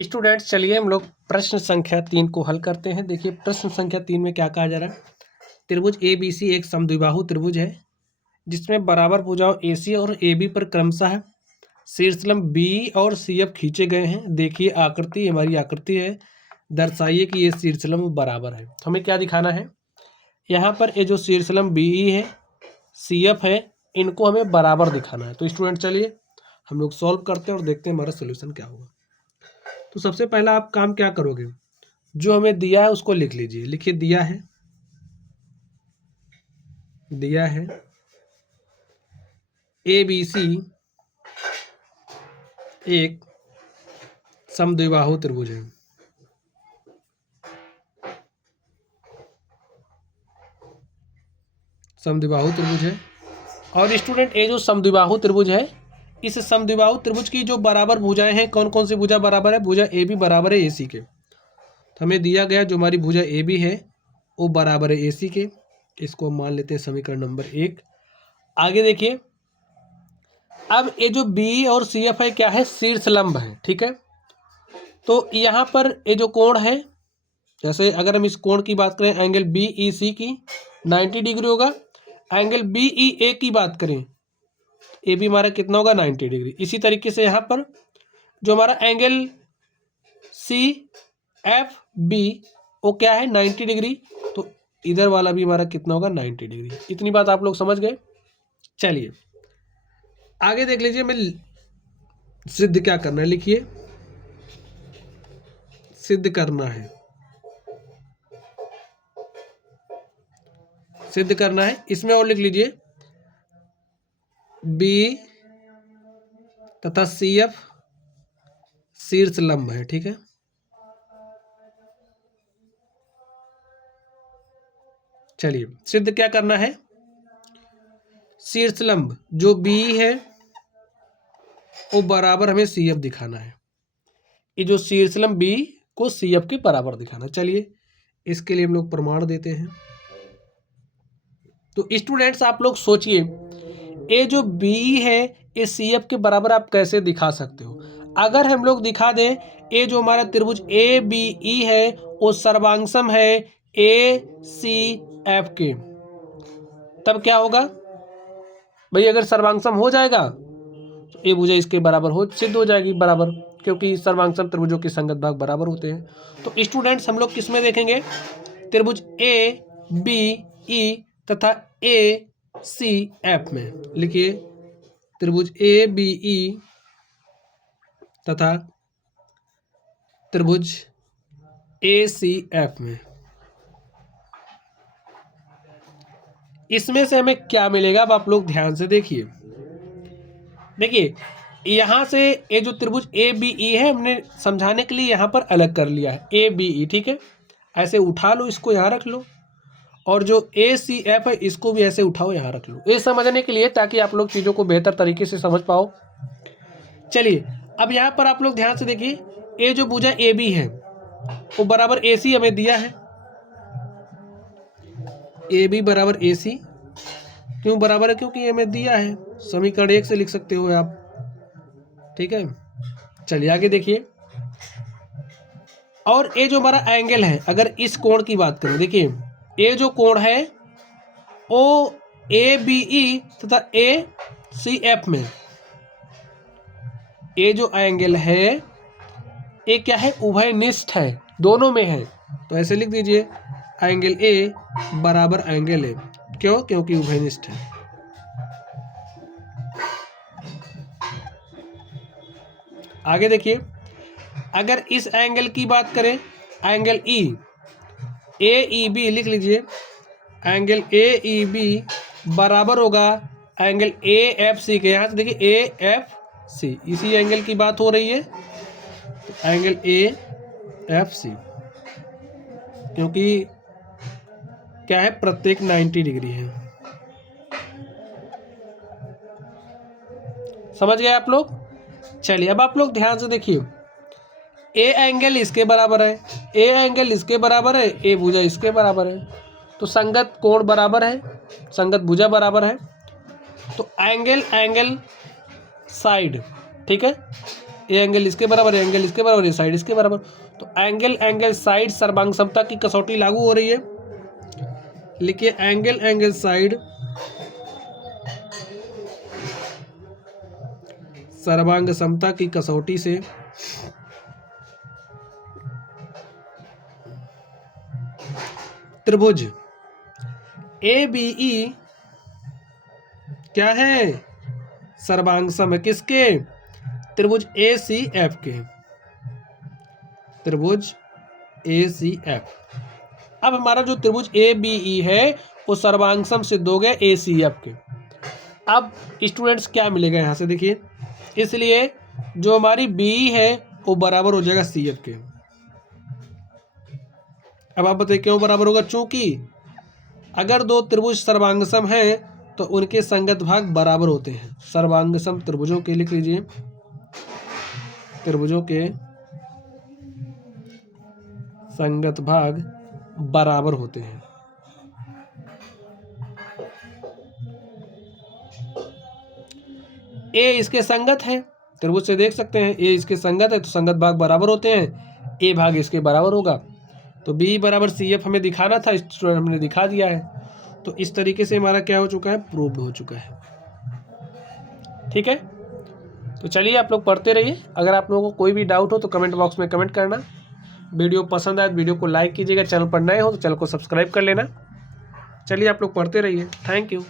Students, चलिए हम लोग प्रश्न संख्या 3 को हल करते हैं। देखिए प्रश्न संख्या 3 में क्या कहा जा रहा है। त्रिभुज ए बी सी एक समद्विबाहु त्रिभुज है जिसमें बराबर भुजाओं ए सी और ए बी पर क्रमशः शीर्षलंब बी और सी एफ खींचे गए हैं। देखिए आकृति हमारी आकृति है, दर्शाइए कि ये शीर्षलंब बराबर है। तो हमें क्या दिखाना है, यहाँ पर ये जो शीर्षलंब बी ई है, सी एफ है, इनको हमें बराबर दिखाना है। तो स्टूडेंट चलिए हम लोग सॉल्व करते हैं और देखते हैं हमारा सोल्यूशन क्या होगा। तो सबसे पहला आप काम क्या करोगे, जो हमें दिया है उसको लिख लीजिए। लिखिए दिया है ए बी सी एक समद्विबाहु त्रिभुज है। समद्विबाहु त्रिभुज है और स्टूडेंट ये जो समद्विबाहु त्रिभुज है, इस समद्विबाहु त्रिभुज की जो बराबर भुजाएं हैं, कौन कौन सी भुजा बराबर है, भुजा ए बी बराबर है ए सी के। तो हमें दिया गया जो हमारी भुजा ए बी है वो बराबर है ए सी के। इसको हम मान लेते हैं समीकरण नंबर 1। आगे देखिए, अब ये जो बी और सी एफ है क्या है, शीर्षलंब है। ठीक है, तो यहाँ पर ये जो कोण है, जैसे अगर हम इस कोण की बात करें, एंगल बी ई सी की 90 डिग्री होगा। एंगल बी ई ए की बात करें, ए भी हमारा कितना होगा, 90 डिग्री। इसी तरीके से यहाँ पर जो हमारा एंगल सी एफ बी वो क्या है, 90 डिग्री। तो इधर वाला भी हमारा कितना होगा, 90 डिग्री। इतनी बात आप लोग समझ गए। चलिए आगे देख लीजिए, मैं सिद्ध क्या करना है, लिखिए सिद्ध करना है। सिद्ध करना है, इसमें और लिख लीजिए बी तथा सी एफ शीर्षलंब है। ठीक है, चलिए सिद्ध क्या करना है, शीर्षलंब जो बी है वो बराबर हमें सी एफ दिखाना है। ये जो शीर्षलंब बी को सी एफ के बराबर दिखाना। चलिए इसके लिए हम लोग प्रमाण देते हैं। तो स्टूडेंट्स आप लोग सोचिए, ये जो बी है ये सी एफ के बराबर आप कैसे दिखा सकते हो। अगर हम लोग दिखा दें, ये जो हमारा त्रिभुज ए बी ई है वो सर्वांगसम है ए सी एफ के, तब क्या होगा भाई, अगर सर्वांगसम हो जाएगा तो ये भुजा इसके बराबर हो सिद्ध हो जाएगी बराबर, क्योंकि सर्वांगसम त्रिभुजों के संगत भाग बराबर होते हैं। तो स्टूडेंट्स हम लोग किस में देखेंगे, त्रिभुज ए बी ई तथा ए सी एफ में। लिखिए त्रिभुज ए बी ई तथा त्रिभुज ए सी एफ में। इसमें से हमें क्या मिलेगा, अब आप लोग ध्यान से देखिए। देखिए यहां से ये जो त्रिभुज ए बी ई है, हमने समझाने के लिए यहां पर अलग कर लिया है ए बी ई। ठीक है, ऐसे उठा लो, इसको यहां रख लो, और जो ए सी एफ है इसको भी ऐसे उठाओ, यहाँ रख लो, ये समझने के लिए, ताकि आप लोग चीज़ों को बेहतर तरीके से समझ पाओ। चलिए अब यहाँ पर आप लोग ध्यान से देखिए, ये जो भुजा ए बी है वो बराबर ए सी हमें दिया है। ए बी बराबर ए सी क्यों बराबर है, क्योंकि ये हमें दिया है। समीकरण 1 से लिख सकते हो आप। ठीक है, चलिए आगे देखिए, और ये जो हमारा एंगल है, अगर इस कोण की बात करें, देखिए ये जो कोण है ओ ए बी ई तथा ए सी एफ में, ये जो एंगल है ये क्या है, उभयनिष्ठ है, दोनों में है। तो ऐसे लिख दीजिए एंगल ए बराबर एंगल ए, क्यों, क्योंकि उभयनिष्ठ है। आगे देखिए, अगर इस एंगल की बात करें, एंगल ई ए ई बी, लिख लीजिए एंगल ए ई बी बराबर होगा एंगल ए एफ सी के। यहाँ से देखिए ए एफ सी, इसी एंगल की बात हो रही है, तो एंगल ए एफ सी, क्योंकि क्या है, प्रत्येक 90 डिग्री है। समझ गए आप लोग। चलिए अब आप लोग ध्यान से देखिए, ए एंगल इसके बराबर है, ए एंगल इसके बराबर है, ए भुजा इसके बराबर है, तो संगत कोण बराबर है, संगत भुजा बराबर है। तो एंगल एंगल साइड, ठीक है, ये एंगल इसके बराबर, एंगल इसके बराबर, ये साइड इसके बराबर। तो एंगल साइड सर्वांग समता की कसौटी लागू हो रही है। लिखिए एंगल साइड सर्वांग समता की कसौटी से त्रिभुज ABE क्या है, सर्वांग सम है किसके, त्रिभुज ACF के, त्रिभुज ACF। अब हमारा जो त्रिभुज ABE है वो सर्वांग सम सिद्ध हो गया ACF के। अब स्टूडेंट्स क्या मिलेगा यहाँ से देखिए, इसलिए जो हमारी BE है वो बराबर हो जाएगा CF के। अब आप बताइए क्यों बराबर होगा, चूंकि अगर दो त्रिभुज सर्वांगसम हैं तो उनके संगत भाग बराबर होते हैं। सर्वांगसम त्रिभुजों के लिख लीजिए, त्रिभुजों के संगत भाग बराबर होते हैं। ए इसके संगत है, त्रिभुज से देख सकते हैं ए इसके संगत है तो संगत भाग बराबर होते हैं, ए भाग इसके बराबर होगा। तो बी बराबर CF हमें दिखाना था, स्टूडेंट हमने दिखा दिया है। तो इस तरीके से हमारा क्या हो चुका है, प्रूव्ड हो चुका है। ठीक है, तो चलिए आप लोग पढ़ते रहिए। अगर आप लोगों को कोई भी डाउट हो तो कमेंट बॉक्स में कमेंट करना। वीडियो पसंद आए तो वीडियो को लाइक कीजिएगा, चैनल पर नए हो तो चैनल को सब्सक्राइब कर लेना। चलिए आप लोग पढ़ते रहिए, थैंक यू।